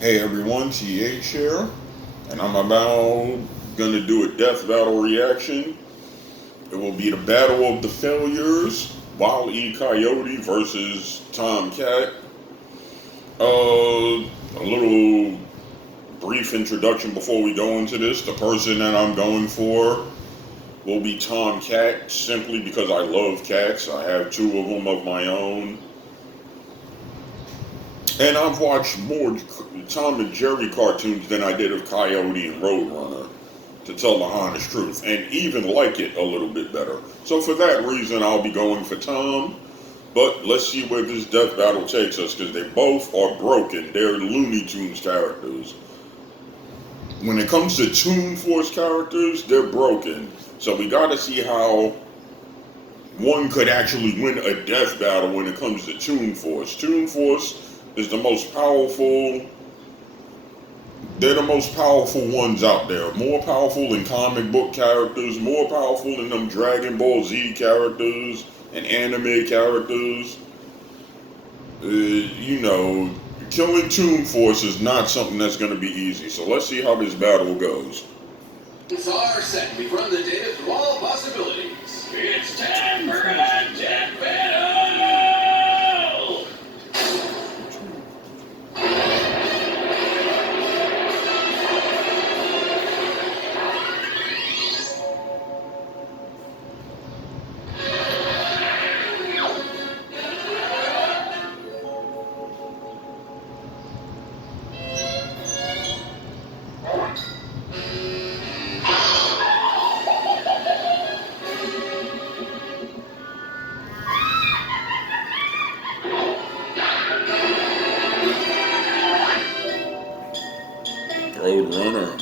Hey everyone, TH here, and I'm about gonna do a death battle reaction. It will be the battle of the failures, Wile Coyote versus Tomcat. A little brief introduction before we go into this. The person that I'm going for will be Tomcat, simply because I love cats. I have two of them of my own. And I've watched more Tom and Jerry cartoons than I did of Coyote and Roadrunner, to tell the honest truth, and even like it a little bit better. So for that reason, I'll be going for Tom. But let's see where this death battle takes us, because they both are broken. They're Looney Tunes characters. When it comes to Toon Force characters, they're broken. So we gotta see how one could actually win a death battle when it comes to Toon Force. Toon Force is the most powerful. They're the most powerful ones out there. More powerful than comic book characters, more powerful than them Dragon Ball Z characters and anime characters. You know, killing Toon Force is not something that's going to be easy. So let's see how this battle goes. Are set. We run the data through all possibilities. It's time for a death battle! Roadrunner.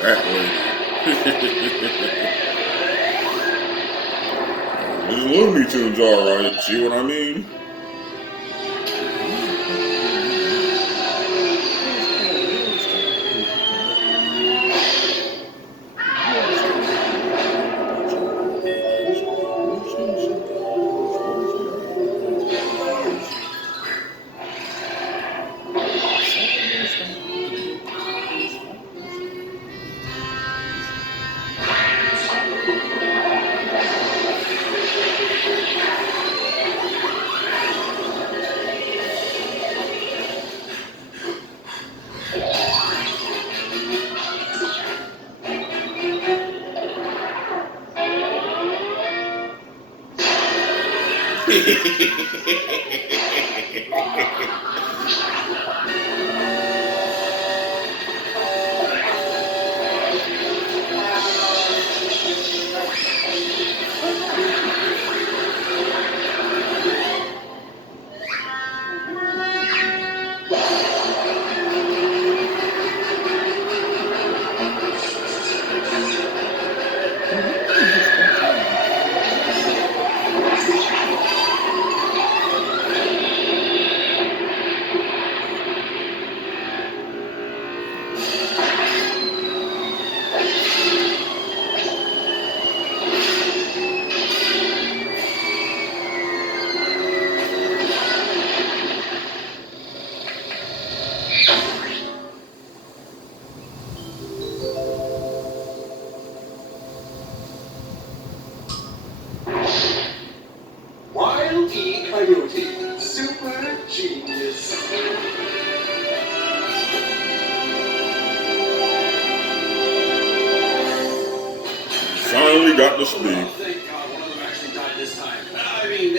That lady. This Looney Tunes alright, see what I mean? got the speed. Oh, thank God one of them actually died this time. I mean,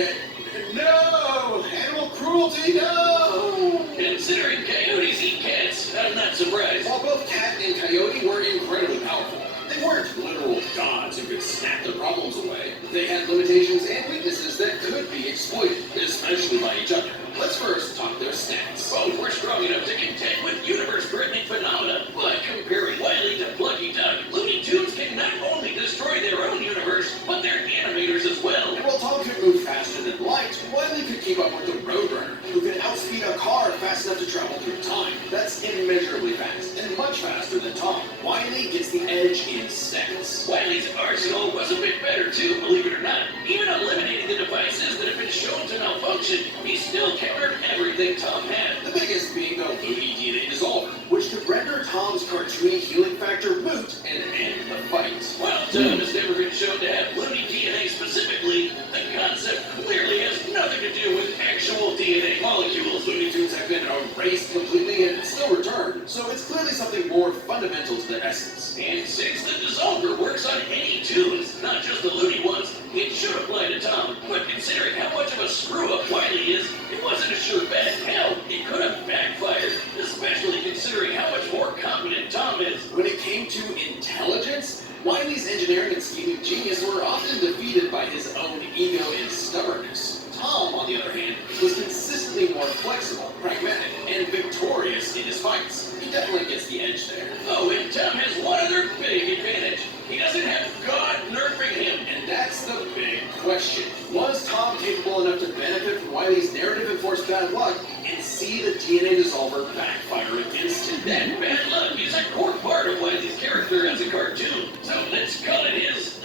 no! Animal cruelty, no! Considering coyotes eat cats, I'm not surprised. While both cat and coyote were incredibly powerful, they weren't literal gods who could snap their problems away. They had limitations and weaknesses that could be exploited, especially by each other. Let's first talk their stats. Both were strong enough to contend with universe-threatening phenomena, but comparing Wile to Plucky Duck, Looney Tunes can not only destroy their own universe, but their animators as well. And while Tom could move faster than light, Wile could keep up with the Roadrunner, who could outspeed a car fast enough to travel through time. That's immeasurably fast, and much faster than Tom. Wile gets the edge in stats. Wile's arsenal was a bit better too, believe it or not. Even eliminating the devices that have been shown to malfunction, he still countered everything Tom had. The biggest being the Looney DNA Dissolver, which could render Tom's cartoony healing factor moot and end the fight. While Tom has never been shown to have Looney DNA specifically, the concept clearly has nothing to do with actual DNA molecules. Looney Tunes have been erased completely and still return, so it's clearly something more fundamental to their essence. And since the Dissolver works on any tunes, not just the Looney ones, it should apply to Tom. But considering how much of a screw-up Wile is, it wasn't a sure bet. Hell, it could have backfired, especially considering how much more competent Tom is. When it came to intelligence, Wile's engineering and scheming genius were often defeated by his own ego and stubbornness. Tom, on the other hand, was consistently more flexible, pragmatic, and victorious in his fights. He definitely gets the edge there. Oh, and Tom has one other big advantage. He doesn't have God nerfing him. And that's the big question. Was Tom capable enough to benefit from Wile's narrative-enforced bad luck and see the DNA Dissolver backfire against him? That bad luck is a core part of Wile's character as a cartoon. So let's call it his,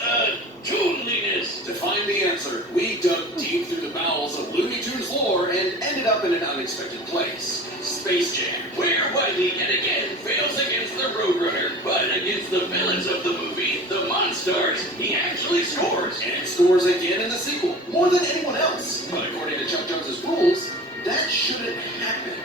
toonliness. To find the answer, we dug deep through the bowels of Looney Tunes lore and ended up in an unexpected place. Space Jam, where Wile yet again fails against the Roadrunner, but against the villains of the movie, the Monstars, he actually scores. And scores again in the sequel, more than anyone else. But according to Chuck Jones's rules, that shouldn't happen,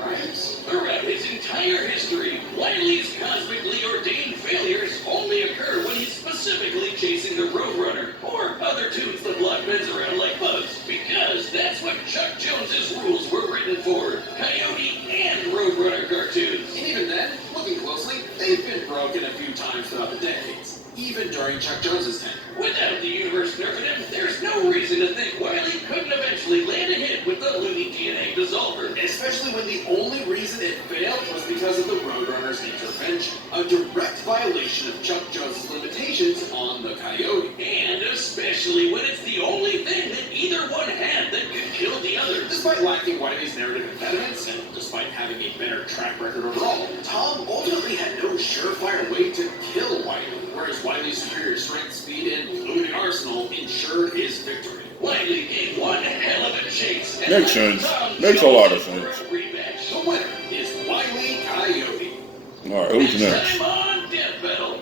right? Throughout his entire history, Wile's cosmically ordained failures only occur when he's specifically chasing the Roadrunner, or other tunes that block bends around like bugs, because that's what Chuck Jones's rules were written for, Coyote and Roadrunner cartoons. And even then, looking closely, they've been broken a few times throughout the decades, even during Chuck Jones's tenure. Without the universe nerfing him, there's no reason to think Wile couldn't eventually land a hit with the Looney DNA Dissolver, especially when the only reason it failed was because of the Roadrunner's intervention, a direct violation of Chuck Jones's limitations on the Coyote. And especially when it's the only thing that either one had that could kill the other. Despite lacking Wile's narrative impediments, and despite having a better track record overall, Tom ultimately had no surefire way to kill Wile, whereas Wile's superior strength, speed, and Looney arsenal ensured his victory. Wile gave one hell of a chase. Makes sense. Makes a lot of sense. The winner is Wile Coyote. All right, who's next? Time on Death Battle.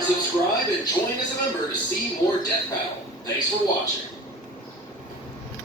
Subscribe and join as a member to see more Death Battle. Thanks for watching.